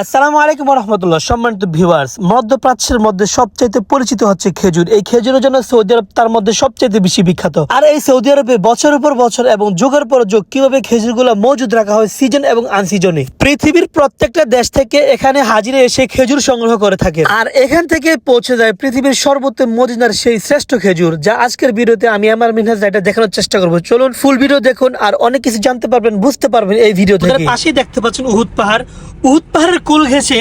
আসসালামু আলাইকুম রহমতুল্লাহ। সম্মানিত ভিউয়ার্স, মধ্যপ্রাচ্যের মধ্যে সবচাইতে পরিচিত হচ্ছে খেজুর। এই খেজুরের জন্য সৌদি আরব তার মধ্যে সবচাইতে বেশি বিখ্যাত। আর এই সৌদি আরবে বছরের পর বছর এবং যুগের পর যুগ কিভাবে খেজুরগুলো মজুদ রাখা হয় সিজন এবং আনসিজনে, পৃথিবীর প্রত্যেকটা দেশ থেকে এখানে হাজিরে এসে খেজুর সংগ্রহ করে থাকে। আর এখান থেকে পৌঁছে যায় পৃথিবীর সর্বোত্তম মদিনার সেই শ্রেষ্ঠ খেজুর, যা আজকের ভিডিওতে আমি আমার মিনহাজ এটা দেখানোর চেষ্টা করবো। চলুন ফুল ভিডিও দেখুন আর অনেক কিছু জানতে পারবেন, বুঝতে পারবেন এই ভিডিও থেকে। পাশেই দেখতে পাচ্ছেন উহুদ পাহাড়। উহুদ পাহাড়ের কুল ঘেঁষে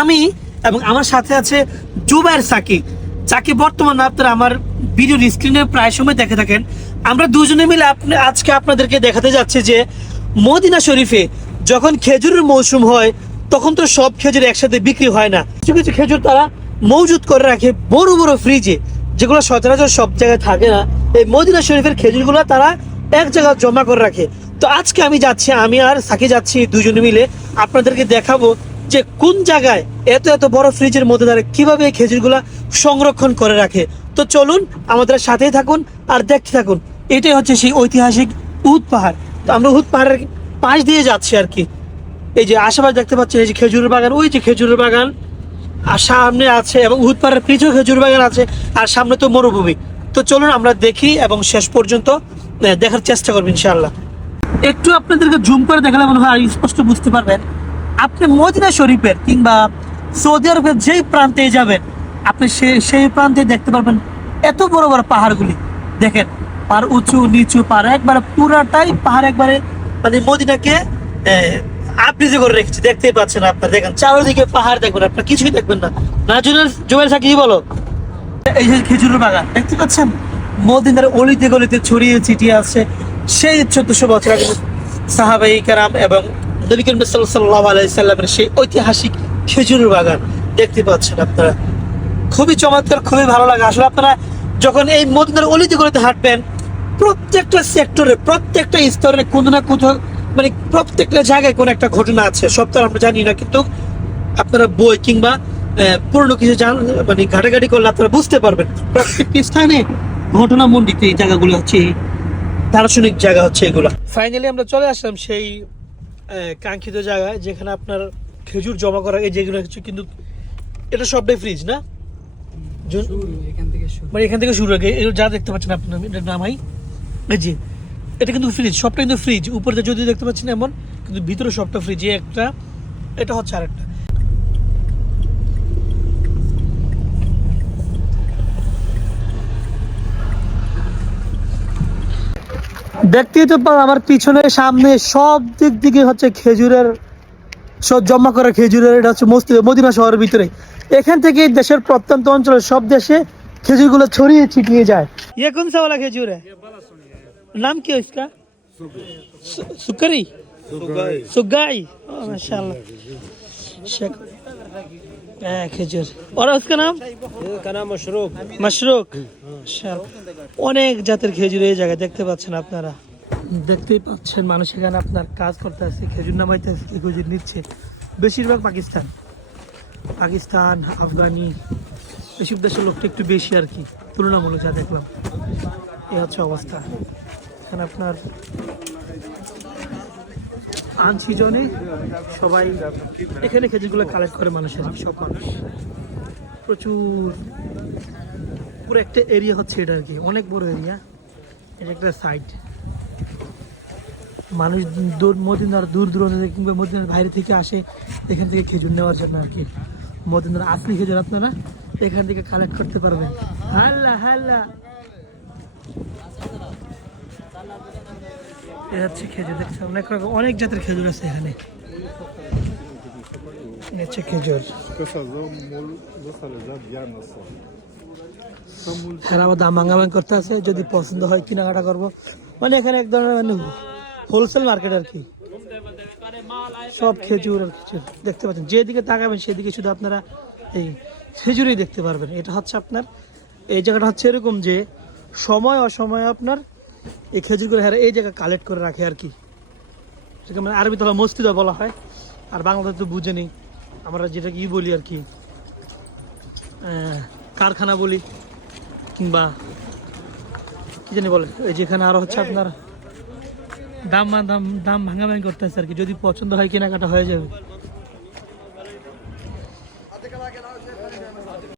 আমি এবং আমার সাথে আছে জুবায়ের সাকি। যাকে বর্তমানে আপনারা আমার ভিডিওর স্ক্রিনে প্রায় সময় দেখে থাকেন। আমরা দুজনে মিলে আজকে আপনাদেরকে দেখাতে যাচ্ছি যে মদিনা শরীফে যখন খেজুরের মৌসুম হয় তখন তো সব খেজুর একসাথে বিক্রি হয় না। কিছু কিছু খেজুর তারা মজুদ করে রাখে বড় বড় ফ্রিজে, যেগুলো সচরাচর সব জায়গায় থাকে না। এই মদিনা শরীফের খেজুরগুলো তারা এক জায়গায় জমা করে রাখে। তো আজকে আমি আর সাকি যাচ্ছি দুজনে মিলে আপনাদেরকে দেখাবো যে কোন জায়গায় এত এত বড় ফ্রিজের মধ্যে তারা কিভাবে এই খেজুরগুলা সংরক্ষণ করে রাখে। তো চলুন আমাদের সাথেই থাকুন আর দেখতে থাকুন। এটাই হচ্ছে সেই ঐতিহাসিক উহুদ পাহাড়। তো আমরা উহুদ পাহাড়ের পাশ দিয়ে যাচ্ছি আর কি। এই যে আশেপাশে দেখতে পাচ্ছেন এই যে খেজুরের বাগান, ওই যে খেজুরের বাগান আর সামনে আছে, এবং উহুদ পাহাড়ের পিছু খেজুর বাগান আছে, আর সামনে তো মরুভূমি। তো চলুন আমরা দেখি এবং শেষ পর্যন্ত দেখার চেষ্টা করবো ইনশাআল্লাহ। একটু আপনাদেরকে জুম করে দেখালে মনে হয় স্পষ্ট বুঝতে পারবেন। আপনি মদিনা শরীফের কিংবা সৌদি আরবের যেই প্রান্তে যাবেন আপনি সেই প্রান্তে দেখতে পারবেন এত বড় বড় পাহাড়গুলি। দেখেন পাহাড় উঁচু নিচু, পাহাড় একবারে পুরাটাই পাহাড়, একবারে মানে মদিনাকে আবৃত করে রেখেছে। দেখতেই পাচ্ছেন আপনারা, দেখেন চারিদিকে পাহাড় দেখবেন, আপনার কিছুই দেখবেন না। না জুবেল সাকি বলো, এই যে খেজুরের বাগান দেখতে পাচ্ছেন মদিনার অলিতে গলিতে ছড়িয়ে ছিটিয়ে আছে সেই 1400 বছর আগে সাহাবায়ে কেরাম এবং নবী করিম সাল্লাল্লাহু আলাইহি সাল্লামের সেই ঐতিহাসিক খেজুরের বাগান দেখতে পাচ্ছেন আপনারা। খুবই চমৎকার, খুবই ভালো লাগে আসলে। আপনারা যখন এই মদিনার অলিতে গলিতে হাঁটবেন, প্রত্যেকটা সেক্টরে প্রত্যেকটা স্তরে কোনো না কোথাও মানে প্রত্যেকটা জায়গায় কোনো একটা ঘটনা আছে। সব তো আমরা জানি না, কিন্তু আপনারা বই কিংবা পুরনো কিছু মানে ঘাটাঘাটি করলে আপনারা বুঝতে পারবেন প্রত্যেকটি স্থানে ঘটনা মণ্ডিত এই জায়গাগুলো হচ্ছে, দার্শনিক জায়গা হচ্ছে এগুলো। ফাইনালি আমরা চলে আসলাম সেই কাঙ্ক্ষিত জায়গায় যেখানে আপনার খেজুর জমা করা এই যেগুলো হচ্ছে, কিন্তু এটা সবটাই ফ্রিজ না, মানে এখান থেকে শুরু আগে যা দেখতে পাচ্ছেন আপনার এটার নামাই এই যে এটা কিন্তু ফ্রিজ, সবটা কিন্তু ফ্রিজ। উপরে যদি দেখতে পাচ্ছেন এমন, কিন্তু ভিতরে সবটা ফ্রিজ। একটা এটা হচ্ছে আরেকটা। দেখতেই তো আমার পিছনে সামনে সব দিক দিকে হচ্ছে খেজুরের সব জমা করা খেজুরের। এটা হচ্ছে মদিনা শহরের ভিতরে। এখান থেকে দেশের প্রত্যন্ত অঞ্চলের সব দেশে খেজুরগুলো ছড়িয়ে ছিটিয়ে যায়। ये कौन सा वाला खेजूर है? नाम क्या है इसका? सुकरी, सुगाई, माशाल्लाह। খেজুর। और उसका नाम? का नाम मशरूक। মশরুক। অনেক জাতের খেজুর এই জায়গায় দেখতে পাচ্ছেন আপনারা। দেখতেই পাচ্ছেন মানুষ এখানে আপনার কাজ করতে আসছে, খেজুর নামাইতে আসছে, খেজুর নিচ্ছে। বেশিরভাগ পাকিস্তান, আফগানি এসব দেশের লোকটা একটু বেশি আর কি, তুলনামূলক যা দেখলাম। এই হচ্ছে অবস্থা এখানে আপনার আনসিজনে সবাই এখানে খেজুরগুলো কালেক্ট করে মানুষের, সব মানুষ প্রচুর। পুরো একটা এরিয়া হচ্ছে এটা আর কি, অনেক বড় এরিয়া। এটা একটা সাইড। মানুষ মদিনার দূর দূরান্ত থেকে কিংবা মদিনার বাইরে থেকে আসে এখান থেকে খেজুর নেওয়ার জন্য আর কি। মদিনার আসলি খেজুর আপনারা এখান থেকে কালেক্ট করতে পারবেন। হাল্লা হাল্লা, এ হচ্ছে খেজুর। দেখছেন অনেক রকম, অনেক জাতের খেজুর আছে এখানে। হচ্ছে খেজুর। এরা আবার দাম ভাঙাভাঙি করতে আছে, যদি পছন্দ হয় কেনাকাটা করবো। মানে এখানে এক ধরনের মানে হোলসেল মার্কেট আর কি, সব খেজুর আর খেজুর দেখতে পাচ্ছেন। যেদিকে তাকাবেন সেদিকে শুধু আপনারা এই খেজুরই দেখতে পারবেন। এটা হচ্ছে আপনার এই জায়গাটা হচ্ছে এরকম যে সময় অসময়ে আপনার এই খেজুরগুলো হেরা এই জায়গায় কালেক্ট করে রাখে আর কি। সেটা মানে আরবি তো মসজিদা বলা হয়, আর বাংলাতে তো বুঝে নেই আমরা যেটা কি বলি আর কি, কারখানা বলি কিংবা কি জানি বলে। এই যেখানে আরো হচ্ছে আপনার দাম ভাঙাভাঙি করতে আছে আর কি। যদি পছন্দ হয় কেনাকাটা হয়ে যাবে।